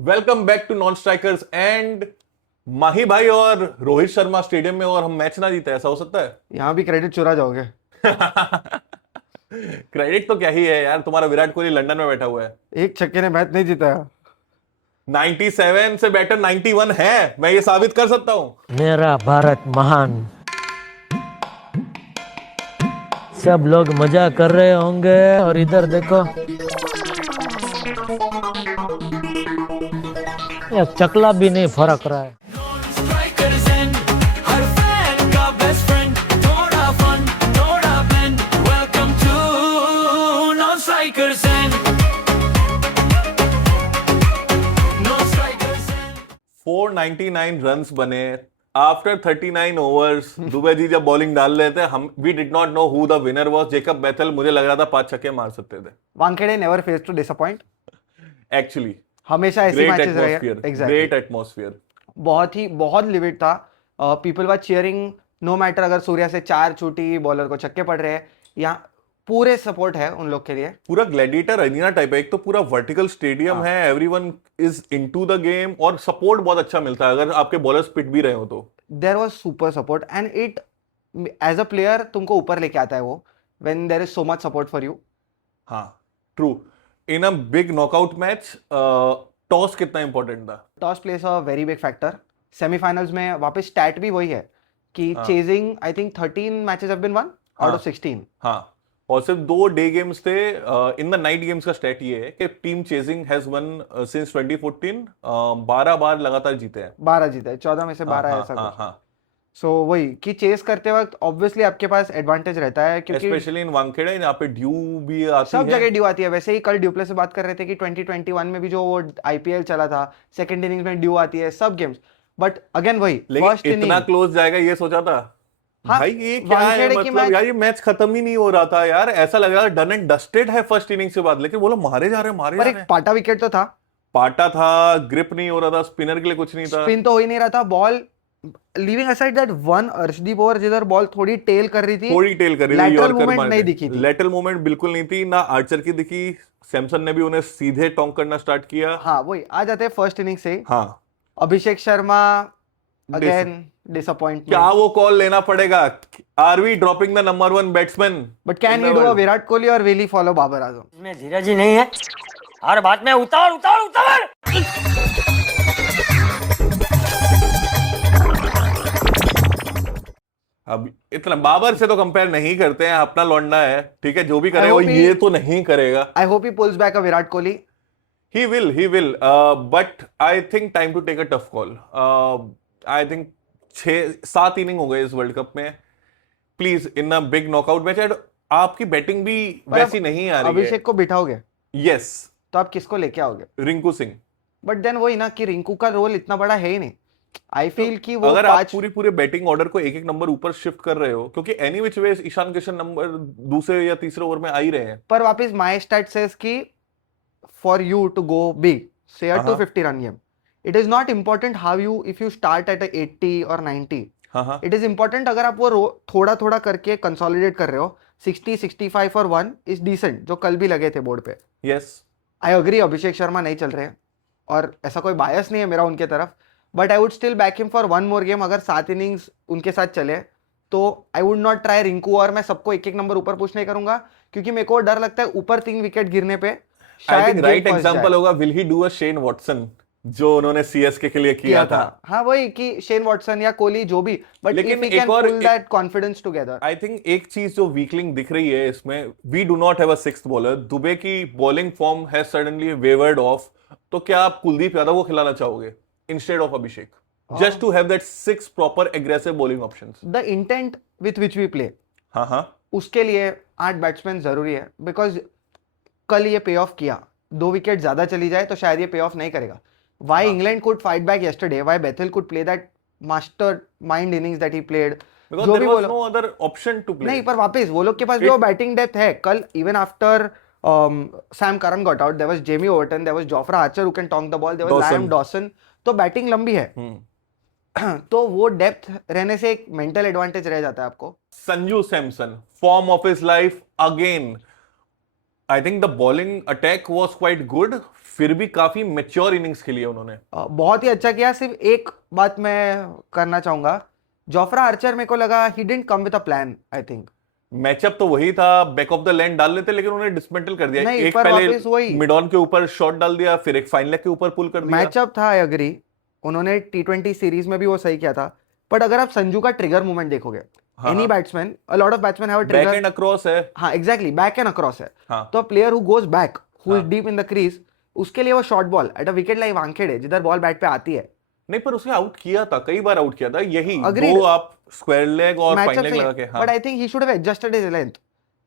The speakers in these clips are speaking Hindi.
Welcome back to non striker's end Mahi भाई और रोहित शर्मा स्टेडियम में और हम मैच ना जीते, ऐसा हो सकता है? यहाँ भी क्रेडिट चुरा जाओगे। क्रेडिट तो क्या ही है यार, तुम्हारा विराट कोहली लंदन में बैठा हुआ है। एक छक्के ने मैच नहीं जीता। 97 से बेटर 91 है, मैं ये साबित कर सकता हूं। मेरा भारत महान। सब लोग मजा कर रहे होंगे और इधर देखो, ये चकला भी नहीं फरक रहा है। Strikers in, हर fan का best friend, थोड़ा fun, थोड़ा blend. Welcome to non-strikers in. Non-strikers in. 499 runs बने आफ्टर 39 ओवर्स। दुबे जी जब बॉलिंग डाल रहे थे, हम we did not know who the winner was. Jacob Bethell मुझे लग रहा था 5 छक्के मार सकते थे। Wankhede never fails to disappoint. Actually हमेशा ऐसे ग्रेट मैचेस रहे। Atmosphere, exactly. Great atmosphere. बहुत लिमिट था। People were cheering no matter अगर सूर्या से 4 चूटी बॉलर को छक्के पड़ रहे हैं। यहाँ पूरे सपोर्ट है उन लोग के लिए। पूरा ग्लैडिएटर अरीना टाइप है, एक तो पूरा वर्टिकल स्टेडियम है, everyone is into the game और सपोर्ट बहुत अच्छा मिलता है अगर आपके बॉलर्स पिट भी रहे हो तो। There was super support and it as a player तुमको ऊपर लेके आता है वो, when there is so much support for you. हाँ true. In a big knockout match toss कितना इंपॉर्टेंट था? Toss plays a very big factor. Semifinals में वापस स्टैट भी वही है कि chasing I think 13 matches have been won out of 16। हाँ, और सिर्फ 2 डे गेम्स थे। इन द नाइट गेम्स का स्टैट ये है कि team chasing has one since 2014 12 बार लगातार जीते हैं। 12 जीते, 14 में से 12 ऐसा हाँ कुछ। हाँ। सो वही कि चेस करते वक्त ऑब्वियसली आपके पास एडवांटेज रहता है क्योंकि स्पेशली इन वानखेड़े जहाँ पे ड्यू भी आती सब है। जगह ड्यू आती है। वैसे ही कल ड्यूप्ले से बात कर रहे थे कि 2021 में भी जो वो आईपीएल चला था, सेकंड इनिंग्स में ड्यू आती है सब गेम्स। बट अगेन वही फर्स्ट लेकिन इतना इनिंग क्लोज जाएगा ये सोचा था? हाँ, भाई ये क्या है, वानखेड़े की मतलब मैच- यार ये मैच खत्म ही नहीं हो रहा था यार, ऐसा लग रहा था डन एंड डस्टेड है फर्स्ट इनिंग के बाद, लेकिन बोलो मारे जा रहे हैं, मारे पर जा एक रहे हैं। पाटा विकेट तो था, पाटा था, ग्रिप नहीं हो रहा था, स्पिनर के लिए कुछ नहीं था। स्पिन तो हो ही नहीं रहा था। Ball leaving aside that one Arshdeep over जिधर बॉल थोड़ी टेल कर रही थी, थोड़ी टेल कर रही थी, lateral यॉर्कर movement मार नहीं के। दिखी थी। लेटरल मूवमेंट बिल्कुल नहीं थी, ना आर्चर की दिखी। सैमसन ने भी उन्हें सीधे टोंक करना स्टार्ट किया। हाँ वही आ जाते हैं फर्स्ट इनिंग से। हाँ, अभिषेक शर्मा अगेन डिसअपॉइंटमेंट। क्या वो कॉल लेना पड़ेगा? Are we dropping the number 1 batsman? But can he do a Virat Kohli और will he follow Babar Azam? इसमें धीरज ही नहीं है, हर बात में उतार उतार उतार। अब इतना बाबर से तो कंपेयर नहीं करते हैं, अपना लौंडा है, ठीक है, जो भी करे वो hope he- ये तो नहीं करेगा। I hope he pools back a Virat Kohli. He will. But I think time to take a tough call. I think 6-7 inning हो गए इस वर्ल्ड कप में। Please in a big knockout match, आपकी बैटिंग भी वैसी नहीं आ रही है। अभिषेक को बिठाओगे यस, तो आप किसको लेके आओगे? रिंकू सिंह। बट देन वही ना कि रिंकू का रोल इतना बड़ा है ही नहीं। आई फील कि वो अगर आप 5 पूरे बैटिंग ऑर्डर को एक नंबर ऊपर शिफ्ट कर रहे हो, क्योंकि any which way Ishan Kishan number दूसरे या तीसरे ओवर में आ ही रहे हैं। पर वापस माय स्टैट सेज कि for you to go big say a 250 run game, it is not important how you if you start at 80 और 90। हाँ, इट इज इंपॉर्टेंट अगर आप वो थोड़ा थोड़ा करके कंसोलिडेट कर रहे हो। 60 65 और 1 इज डिसेंट, जो कल भी लगे थे बोर्ड पे। Yes. I agree Abhishek Sharma नहीं चल रहे हैं और ऐसा कोई बायस नहीं है मेरा उनके तरफ, but I would still back him for 1 more game. अगर 7 इनिंग्स उनके साथ चले तो I would not try Rinku और मैं सबको एक नंबर ऊपर पुश नहीं करूंगा, क्योंकि मेरे को डर लगता है ऊपर 3 विकेट गिरने पे आई थिंक गेम राइट फंस एग्जांपल जाए। होगा, will he do a Shane Watson जो उन्होंने सीएसके के लिए किया था। हाँ वही कि शेन वॉटसन या कोहली जो भी, बट लेकिन इफ वी एक कैन और- pull that confidence together. I think एक चीज जो वीकलिंग दिख रही है इसमें, we do not have a sixth bowler. Dube की bowling form has suddenly wayward off, तो क्या आप कुलदीप यादव को खिलाना चाहोगे instead of Abhishek, just to have that 6 proper aggressive bowling options? The intent with which we play, हाँ, उसके लिए 8 बैट्समैन जरूरी है। बिकॉज कल ये पे ऑफ किया, 2 विकेट ज्यादा चली जाए तो शायद ये पे ऑफ नहीं करेगा। Why England could fight back yesterday, why Bethell could play that master mind innings that he played. Because जो देयर भी वाज बोलो, no other option to play. नहीं पर वापस वो लोग के पास भी वो बैटिंग डेप्थ है। कल even after Sam Curran got out, there was Jamie Overton, there was Jofra Archer who can tonk the ball, there was Liam Dawson, तो बैटिंग लंबी है। तो वो डेप्थ रहने से एक मेंटल एडवांटेज रह जाता है आपको। Sanju Samson, form of his life again. I think the bowling attack was quite good. फिर भी काफी मैच्योर इनिंग्स खेली है उन्होंने। बहुत ही अच्छा किया। सिर्फ एक बात मैं करना चाहूंगा, जोफ्रा आर्चर मेरे को लगा he didn't come with a plan. I think matchup तो वही था, बैक ऑफ द लैंड डाल लेते लेकिन उन्होंने डिसमेंटल कर दिया। नहीं, एक पर वापस पहले वही। मिड ऑन के ऊपर शॉट डाल दिया, फिर एक फाइन लेग के ऊपर पुल कर दिया। मैचअप था, आई एग्री। उन्होंने T20 सीरीज में भी वो सही किया था। बट अगर आप संजू का ट्रिगर मूवमेंट देखोगे, any batsman, a lot of batsman have a back trigger. And across है। हाँ एग्जैक्टली, बैक एंड अक्रॉस है। हाँ। तो player who goes back, who is हाँ। डीप इन द क्रीज, उसके लिए वो short ball at a wicket like Wankhede जिधर बॉल बैट पे आती है, नहीं पर उसने आउट किया था, कई बार आउट किया था। यही Agreed. दो आप स्क्वायर लेग और फाइन मैचअप लेग सही लगा के। हाँ। But I think he should have adjusted his length.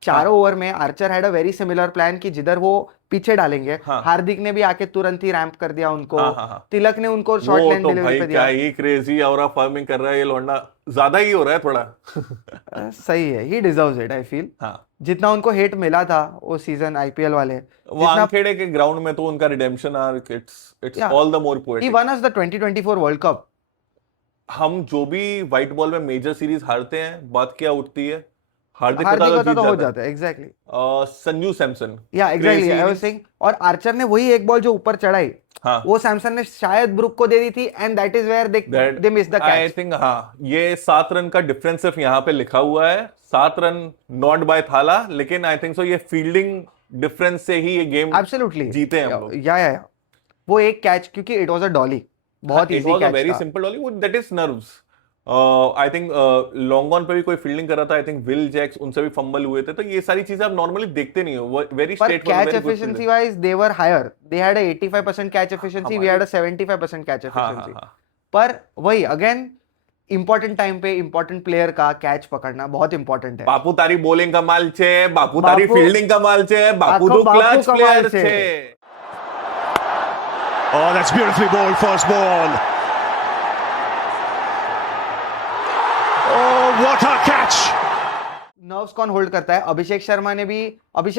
चारों ओवर में Archer had a very similar plan कि जिधर वो पीछे डालेंगे। हाँ। हार्दिक ने भी आके तुरंत ही रैंप कर दिया उनको। हाँ, हाँ, हाँ। तिलक ने उनको शॉर्ट वो लाइन तो डिलीवरी भाई पे क्या दिया। ही क्रेजी और फार्मिंग कर रहा है ये लौंडा, ज्यादा ही हो रहा है थोड़ा। सही है, ही डिजर्व्स इट आई फील। हाँ। जितना उनको हेट मिला था वो सीजन आईपीएल वाले, जितना वानखेड़े के ग्राउंड में तो उनका redemption arc, it's Yeah. All the more he poetic. One us the 2024 world cup. हम जो भी व्हाइट बॉल में मेजर सीरीज हारते हैं, बात क्या उठती है, हार्दिक हार्दिक होता होता तो हो जीत जाता जाता है। एग्जैक्टली, है। संजू सैमसन। या exactly Crazy I was innings. Saying. और आर्चर ने वही एक बॉल जो ऊपर चढ़ाई, हाँ। वो सैमसन ने शायद ब्रुक को दे दी थी, and that is where they miss the I catch. Think हाँ, ये 7 रन का डिफरेंस सिर्फ यहाँ पे लिखा हुआ है, 7 रन नॉट बाय थाला, लेकिन आई थिंक सो ये फील्डिंग डिफरेंस से ही ये गेम एब्सोल्युटली जीते हैं हम लोग। या वो एक कैच, क्योंकि इट वाज अ डॉली, बहुत it easy was a catch very था। Simple dolly, that is nerves. I think long on पे भी कोई फील्डिंग कर रहा था, आई थिंक विल जैक्स, उनसे भी फंबल हुए थे। तो ये सारी चीजें आप नॉर्मली देखते नहीं हो। वेरी पर straight catch efficiency wise they were higher. They had a 85% catch efficiency, we had a 75% catch हाँ हाँ एफिशिएंसी। हाँ। पर वही अगेन, इंपॉर्टेंट टाइम पे इंपॉर्टेंट प्लेयर का कैच पकड़ना बहुत इंपॉर्टेंट है। बापू तारी बोलिंग कमाल छे, बापू तारी बापू- फील्डिंग कमाल छे, बापू बापू तो क्लच कमाल प्लेयर छे। छे। Oh, that's beautifully bowled, first ball. Oh, what a catch! Nerves कौन होल्ड करता है? अभिषेक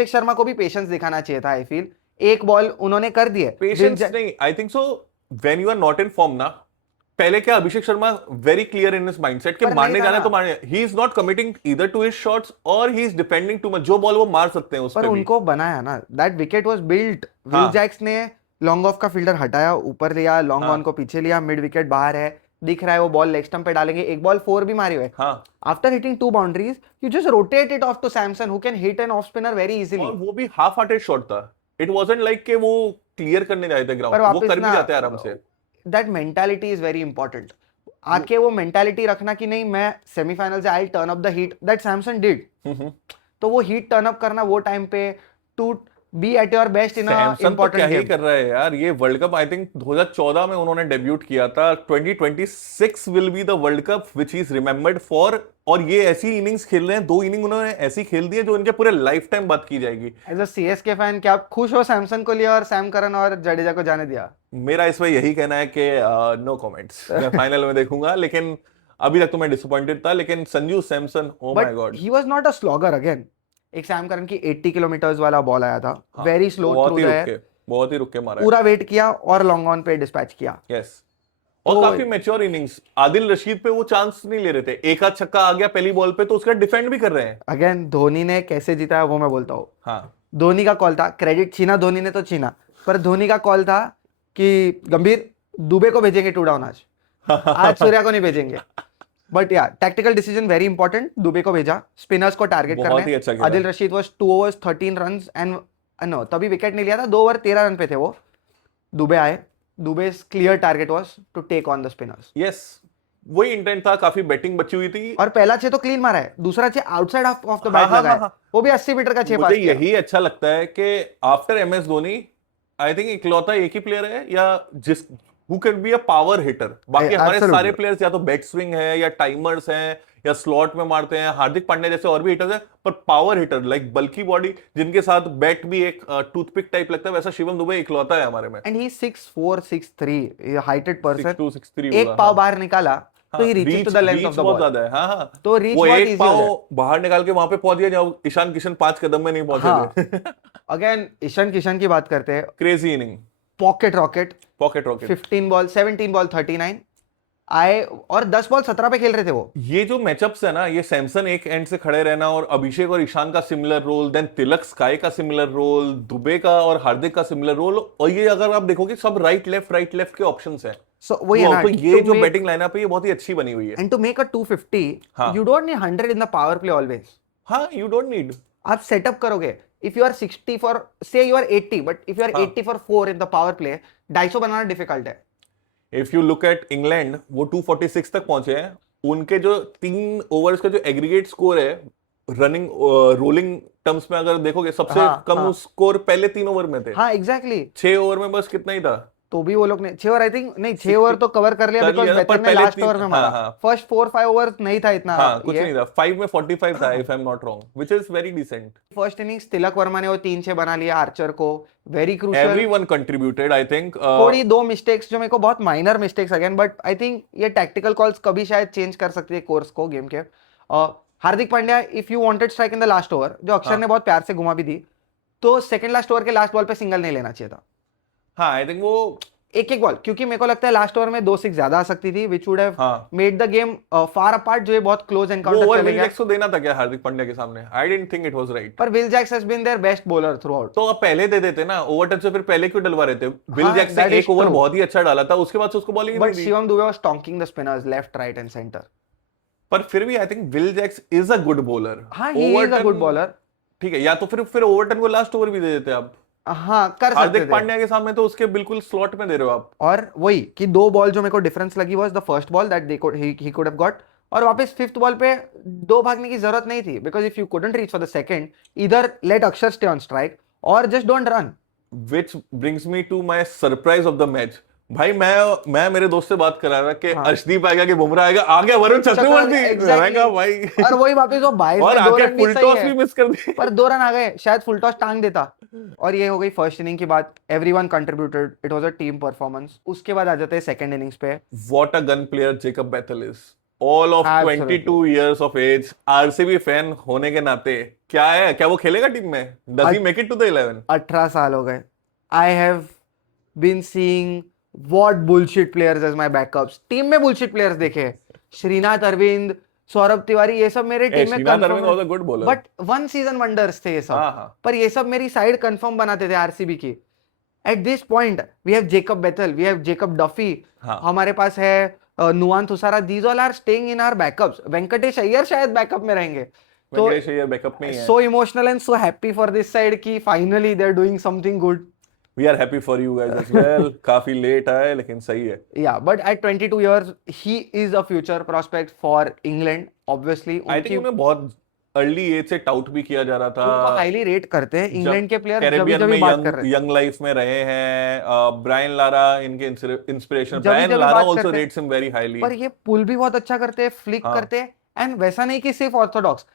शर्मा को भी पेशेंस दिखाना चाहिए था। आई फील एक बॉल उन्होंने कर दिए। पेशेंस नहीं, I think so when you are not in form ना, पहले क्या Abhishek Sharma very clear in his mindset कि पर मारने नहीं था जाना है ना। तो मारने, he is not committing either to his shots और he is depending too much. जो बॉल वो मार सकते हैं उस पर पे भी। उनको बनाया ना, दैट विकेट वाज बिल्ट। हाँ। विल जैक्स ने लॉन्ग ऑफ का फील्डर हटाया, ऊपर लिया, लॉन्ग हाँ। ऑन को पीछे लिया, मिड विकेट बाहर है, दिख रहा है वो बॉल लेग स्टंप पे डालेंगे। एक बॉल 4 भी मारी हुए। हाँ। After hitting 2 boundaries you just rotate it off to Samson who can hit an off spinner very और इजीली। वो भी हाफ हार्टेड शॉट था। इट वाजंट लाइक कि वो क्लियर करने जाए थे पर ग्राउंड, वो वापस कर भी ना, जाते हैं आराम से। That mentality is very important. आके वो मेंटालिटी रखना कि नहीं, मैं सेमीफाइनल से I turn up the heat, that Samson did. तो वो हीट टर्न अप करना वो टाइम पे, to be at your best in a Samson तो क्या इंपॉर्टेंट ही गेम। कर रहा है यार। ये वर्ल्ड कप आई थिंक 2014 में उन्होंने डेब्यूट किया था। 2026 will be the world cup which is remembered for. और ये ऐसी इनिंग्स खेल रहे हैं, 2 इनिंग उन्होंने ऐसी खेल दी है जो इनके पूरे लाइफ टाइम बात की जाएगी। एज अ सीएसके फैन क्या आप खुश हो सैमसन को लिया और सैम करन और जडेजा को जाने दिया? मेरा इस पर यही कहना है कि नो कमेंट्स, मैं फाइनल में देखूंगा, लेकिन अभी तक तो मैं डिसअपॉइंटेड था। लेकिन Sanju Samson, oh my but God, he was not a slogger again. एक सैम करन की 80 किलोमीटर्स वाला बॉल आया था, वेरी स्लो थ्रू द, बहुत ही रुक के मारा है। पूरा वेट किया और लॉन्ग ऑन पे डिस्पैच किया। यस, और तो- काफी मैच्योर इनिंग्स। आदिल रशीद पे वो चांस नहीं ले रहे थे, एक आध छक्का आ गया पहली बॉल पे तो उसका डिफेंड भी कर रहे हैं। अगेन धोनी ने कैसे जीता है वो मैं बोलता हूँ। हाँ। धोनी का कॉल था, क्रेडिट छीना धोनी ने तो छीना, पर धोनी का कॉल था कि गंभीर दुबे को भेजेंगे 2 डाउन आज सूर्या को नहीं भेजेंगे। बट या tactical decision very important, Dubey को भेजा स्पिनर्स को टारगेट बहुत ही करने। अच्छा खेला। Adil Rashid was 2 overs 13 runs and no तभी विकेट नहीं लिया था, 2 over 13 रन पे थे वो। दुबे आए, Dube's clear target was to take on the spinners. Yes, वही इंटेंट था, काफी बैटिंग बची हुई थी। और पहला 6 तो क्लीन मारा है, दूसरा 6 आउटसाइड ऑफ द हाँ, बैट हाँ, लगा है, हाँ। वो भी 80 मीटर का 6 पास मुझे किया। यही अच्छा लगता है कि after MS Dhoni I think इकलौता एक ही प्लेयर है या जिस who can be a power hitter. बाकी हमारे absolutely. सारे प्लेयर्स या तो बैक स्विंग है या टाइमर्स हैं या स्लॉट में मारते हैं। हार्दिक पांड्या जैसे और भी हिटर्स हैं, पर पावर हिटर लाइक बल्की बॉडी जिनके साथ बैट भी एक टूथपिक टाइप लगता है, वैसा शिवम दुबे इकलौता है हमारे में। And he 6'4", 6'3", heighted person. 6'2", 6'3" एक होगा, पाव हाँ। बाहर निकाला तो he reaches to the length of the बहुत बॉल। ज्यादा है। हाँ हाँ, तो रीच वो बहुत एक easy हो जाए। पाव बाहर निकाल के वहां पे पहुंच गया जहां ईशान किशन 5 कदम में नहीं पहुंचे थे। अगेन ईशान किशन की बात करते हैं, crazy inning, pocket rocket, pocket rocket. 15 ball 17 ball 39, और 10 बॉल 17 पे खेल रहे थे वो. ये जो मैचअप्स है ना, ये सैमसन एक एंड से खड़े रहना और अभिषेक और ईशान का सिमिलर रोल, देन तिलक स्काई का सिमिलर रोल, दुबे का और हार्दिक का सिमिलर रोल, और ये अगर आप देखोगे सब राइट लेफ्ट के ऑप्शंस हैं. So वही है ना, तो ये to जो make- बैटिंग लाइनअप है ये बहुत ही अच्छी बनी हुई है. and to make a 250 हाँ. you don't need 100 in the power play always. हाँ, यू डोंट नीड. आप सेटअप करोगे. इफ यू आर 60 फॉर, से you are 80, but if you are हाँ. 80 for 4 in the power play, 250 बनाना डिफिकल्ट है. If you look at England, वो 246 तक पहुंचे हैं. उनके जो 3 ओवर्स का जो एग्रीगेट स्कोर है रनिंग रोलिंग टर्म्स में अगर देखोगे, सबसे हाँ, कम हाँ. स्कोर पहले 3 ओवर में थे. हाँ एग्जैक्टली. 6 ओवर में बस कितना ही था. तो भी वो लोग ने 6 ओवर, आई थिंक नहीं 6 ओवर तो कवर कर लिया कर बिकॉज़ लिया था, पर बेथन ने पहले लास्ट 3 ओवर में हाँ, मारा. हाँ. फर्स्ट 4-5 ओवर नहीं था इतना. हाँ, कुछ नहीं था. 5 में 45 था if I am not wrong, which is very decent. First innings Tilak Varma ने वो 3-6 बना लिया आर्चर को. Very crucial. Everyone contributed I think. थोड़ी 2 मिस्टेक्स जो मेरे को बहुत minor mistakes again, but I think ये टैक्टिकल कॉल्स कभी शायद चेंज कर सकती है कोर्स को गेम के. Hardik Pandya, if you wanted strike in the last over, जो अक्षर हाँ. ने बहुत प्यार से घुमा भी दी, तो सेकंड लास्ट ओवर के लास्ट बॉल पे सिंगल नहीं लेना चाहिए था. हाँ, आई थिंक वो एक बॉल, क्योंकि मेरे को लगता है लास्ट ओवर में 2-6 ज्यादा आ सकती थी, विच वुड हैव हाँ. Made the game far apart, जो ये बहुत क्लोज वो एनकाउंटर ओवर चले विल गया. जैक्स को देना था क्या हार्दिक पांड्या के सामने? I didn't think it was right. पर Will Jacks has been their best bowler throughout. तो आप पहले दे देते ना ओवर टच से, फिर पहले क्यों डलवा रहे थे? विल हाँ, जैक्स that ने is एक ओवर true. बहुत ही अच्छा डाला था, उसके बाद से उसको बॉलिंग बट नहीं दी. Shivam Dube was tonking the spinners left, right and centre. पर फिर भी I think Will Jacks is a good bowler. हाँ, he is a good bowler. ठीक है, या तो फिर ओवरटन को लास्ट ओवर भी दे देते आप. हाँ, कर सकते हार्दिक थे. पांड्या के सामने तो उसके बिल्कुल स्लॉट में दे रहे हो आप. और वही कि 2 बॉल जो मेरे को डिफरेंस लगी was the first ball that he could have got, और वापस 5th बॉल पे 2 भागने की जरूरत नहीं थी, because if you couldn't reach for the second, either let Axar stay on strike और just don't run. Which brings me to my surprise of the match. भाई मैं मेरे दोस्त से बात कर रहा था कि हाँ. अर्शदीप आएगा कि बुमराह आएगा, आ गया वरुण चक्रवर्ती. Exactly. मैं कहा भाई. और वही वापस वो 22 और में 2 आके रन भी फुल सही टॉस है, भी मिस कर दी. पर 2 रन आ गए, शायद फुल टॉस टांग देता. और ये हो गई फर्स्ट इनिंग की बात. Everyone contributed, it was a team performance. उसके बाद आ जाते हैं सेकंड इनिंग्स पे. What a gun player Jacob Bethel is. All of Absolutely. 22 years of age, RCB fan होने के नाते क्या है, क्या वो खेलेगा टीम में? Does he make it to the 11? 18 साल हो गए. I have been seeing what bullshit players as my backups. Team में बुलशिट प्लेयर्स देखे, श्रीनाथ अरविंद, सौरभ तिवारी, ये सब मेरे टीम में Sreenath Aravind was a confirm, good bowler. But 1 season wonders थे ये सब. हाँ, हाँ. पर ये सब मेरी साइड कंफर्म बनाते थे आरसीबी की. At this point we have Jacob Bethell, we have Jacob Duffy, हाँ. हमारे पास है Nuwan Thushara. These all are staying in our backups. Venkatesh Iyer शायद बैकअप में रहेंगे. तो वेंकटेश अय्यर बैकअप में ही है. So emotional and so happy for this side कि finally they are doing something good. We are happy for you guys as well. काफी लेट आए लेकिन सही है. Yeah, but at 22 years, he is a future prospect for England. Obviously, I think उन्हें बहुत अर्ली एज से टाउट भी किया जा रहा था. हाईली रेट करते हैं इंग्लैंड के प्लेयर. जब कैरेबियन में बात कर रहे हैं, यंग लाइफ में रहे हैं. ब्रायन लारा इनके इंस्पिरेशन. जब ब्रायन भी लारा बात आल्सो करते हैं, रेट्स हिम वेरी हाईली. पर ये पुल भी बहुत अच्छा करते हैं, फ्लिक हाँ. करते हैं, एंड वैसा नहीं कि सिर्फ ऑर्थोडॉक्स,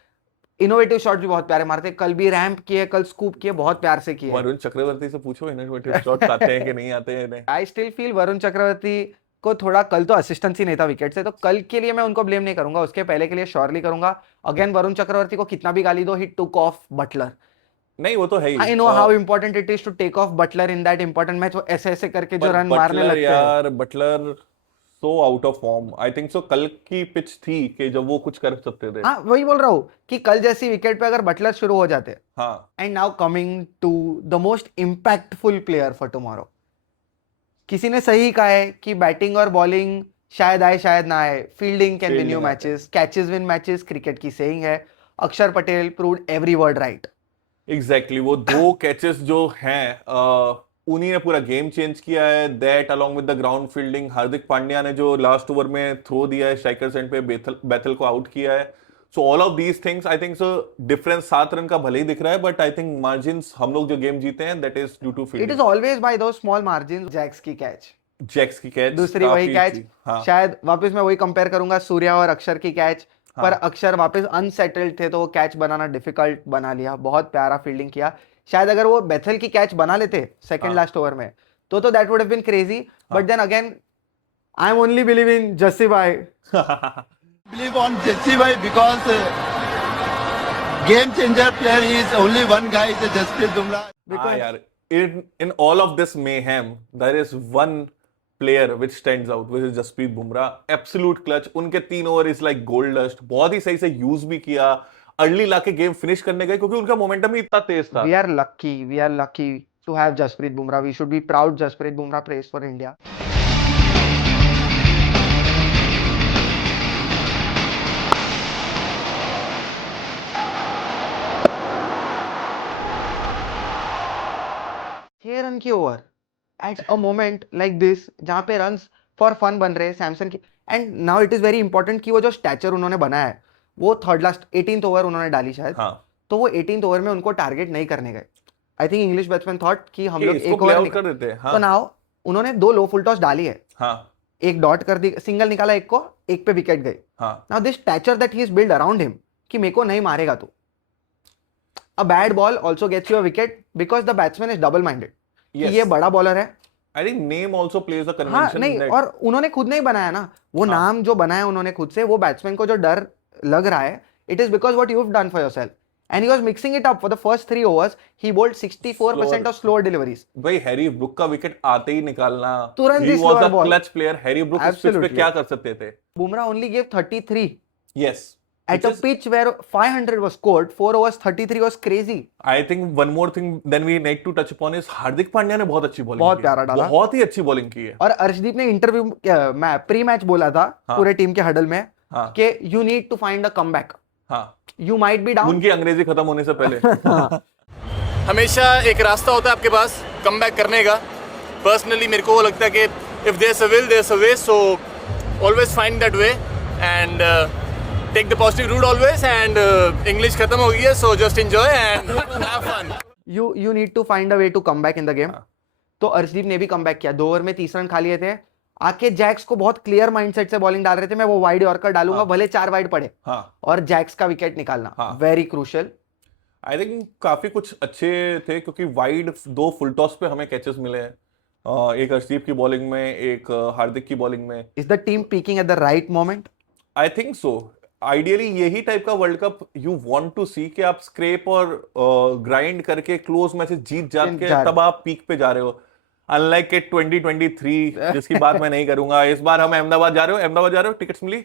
इनोवेटिव शॉट भी बहुत प्यारे मारते. कल भी रैंप किए, कल स्कूप किए, बहुत प्यार से किए. वरुण चक्रवर्ती से पूछो इनोवेटिव शॉट्स आते हैं कि नहीं आते हैं. I still feel Varun Chakravarthy को थोड़ा, कल तो असिस्टेंसी नहीं था विकेट से, तो कल के लिए मैं उनको ब्लेम नहीं करूंगा, उसके पहले के लिए श्योरली करूंगा. अगेन वरुण चक्रवर्ती को कितना भी गाली दो, ही टुक ऑफ बटलर. नहीं वो तो है ही. I know how important it is to take off Butler in that important match. वो ऐसे ऐसे करके जो रन मारने लगते हैं. यार Buttler so out of form. I think so कल की पिच थी कि जब वो कुछ कर सकते थे. हाँ, वही बोल रहा हूँ कि कल जैसी विकेट पे अगर बटलर शुरू हो जाते. हाँ. And now coming to the most impactful player for tomorrow. किसी ने सही कहा है कि बैटिंग और बॉलिंग शायद आए शायद ना आए, fielding can win you matches, catches win matches, cricket की सेइंग है. अक्षर Patel proved every word right. Exactly वो 2 कैचेस जो हैं उन्हीं ने पूरा गेम चेंज किया है. That along with the ground fielding, Hardik Pandya ने जो लास्ट ओवर में थ्रो दिया है स्ट्राइकर एंड पे बेथल को आउट किया है. So all of these things I think so difference 7 run का भले ही दिख रहा है, बट आई थिंक मार्जिन्स हम लोग जो गेम जीते हैं that is due to it is fielding. Always by those small margins. Jacks की कैच, जैक्स की कैच, दूसरी वही कैच. हाँ. शायद वापस मैं वही कंपेयर करूंगा सूर्या और अक्षर की कैच. पर अक्षर वापस अनसेटल्ड थे तो वो कैच बनाना डिफिकल्ट बना लिया. बहुत प्यारा फील्डिंग किया. शायद अगर वो बेथल की कैच बना लेते सेकंड लास्ट ओवर में तो that would have been crazy. But then again I am only believe in Jassi भाई. Believe on Jesse bhai because game changer player he is only one guy, is Jasprit Bumrah. हाँ यार, in all of this mayhem there is one player which stands out, which is Jasprit Bumrah. Absolute clutch. उनके 3 over is like gold dust. बहुत ही सही से यूज भी किया. अर्ली लाके गेम फिनिश करने गए क्योंकि उनका मोमेंटम ही इतना तेज था. We are lucky to have Jasprit Bumrah. We should be proud. Jasprit Bumrah plays for India. छह रन की over at a moment like this जहां पे रन्स फॉर फन बन रहे हैं सैमसन की. And now it is very important कि वो जो स्टैचर उन्होंने बनाया है वो थर्ड लास्ट 18th ओवर उन्होंने डाली शायद. हाँ. तो वो 18th ओवर में उनको टारगेट नहीं करने गए. I think English batsman thought कि हम लोग इसको एक play ओवर out कर देते हैं. तो हाँ. नाउ उन्होंने 2 लो फुल टॉस डाली है. हाँ. एक डॉट कर दी, सिंगल निकाला एक को, एक पे विकेट गई. हाँ. Now this stature that he is build around him कि मेरे को नहीं मारेगा तू. A bad ball also gets you a wicket because the batsman is double minded. Yes. ये बड़ा बॉलर है. I think name also plays a हाँ convention नहीं, in that. और उन्होंने खुद नहीं बनाया ना वो हाँ. नाम जो बनाया उन्होंने खुद से. वो बैट्समैन को जो डर लग रहा है it is because what you have done for yourself. And he was mixing it up for the first 3 overs. He bowled 64% of slower deliveries. भाई हैरी ब्रुक का विकेट आते ही निकालना. तुरंत He he was slower a ball. clutch player. Harry Brook इस पिच पे Absolutely. क्या कर सकते थे? Bumrah only give 33 Yes. at a pitch where 500 was scored. 4 overs 33 was crazy. I think one more thing then we need to touch upon is हार्दिक पांड्या ने बहुत अच्छी बॉलिंग बहुत की. प्यारा डाला. बहुत ही अच्छी बॉलिंग की है. और अर्शदीप ने इंटरव्यू प्री मैच बोला था हाँ. पूरे टीम के हडल में हाँ. कि you need to find a comeback. हाँ. You might be down. उनकी अंग्रेजी खत्म होने से पहले. हमेशा एक रास्ता होता है आपके पास कमबैक करने का. पर्सनली मेरे को वो लगता है कि if there a will there a way, so always find that way and take the positive route always. And English खत्म हो गई है, so just enjoy and have fun. You need to find a way to come back in the game. तो अर्शदीप ने भी कम बैक किया. 2 ओवर में 30 रन खा लिए थे. आके जैक्स को बहुत क्लियर माइंडसेट से बॉलिंग डाल रहे थे. मैं वो वाइड यॉर्कर डालूंगा भले 4 वाइड पड़े. हाँ. और जैक्स का विकेट निकालना हाँ. Very crucial. आई थिंक काफी कुछ अच्छे थे क्योंकि वाइड 2 फुल टॉस पे हमें कैचेस मिले हैं. एक अर्शदीप की बॉलिंग में, एक हार्दिक की बॉलिंग में. Is the team peaking at the right moment? I think so. Ideally यही टाइप का world cup you want to see कि आप स्क्रेप और ग्राइंड करके क्लोज मैचेस जीत जात के तब आप पीक पे जा रहे हो. अनलाइक के 2023 जिसकी बात मैं नहीं करूंगा. इस बार हम अहमदाबाद जा रहे हो. टिकट्स मिली?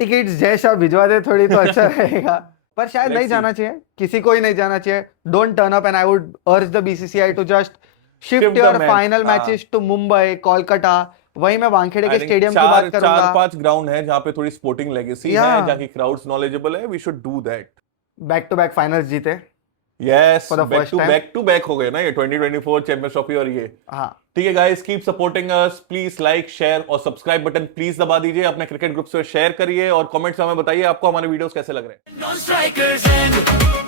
टिकट्स जैसा भिजवा दे थोड़ी तो अच्छा रहेगा. पर शायद Let's नहीं see. जाना चाहिए. किसी को ही नहीं जाना चाहिए. Don't turn up. And I would urge the BCCI to just Shift shift the your match. Final हाँ. Matches to Mumbai, Kolkata. वही मैं वानखेड़े के I think स्टेडियम की बात करूंगा. 4-5 ग्राउंड है जहाँ पे थोड़ी स्पोर्टिंग लेगेसी है, Yeah. जहाँ की क्राउड्स नॉलेजेबल है. We should do that. Back to back finals जीते. Yes, For the first time. Back to back हो गए ना ये 2024 चैंपियंस ट्रॉफी और ये. हाँ. ठीक है guys, keep supporting us. Please like, share और सब्सक्राइब बटन प्लीज दबा दीजिए. अपने क्रिकेट ग्रुप से शेयर करिए और कमेंट्स में हमें बताइए आपको हमारे वीडियोस कैसे लग रहे हैं. Non-strikers and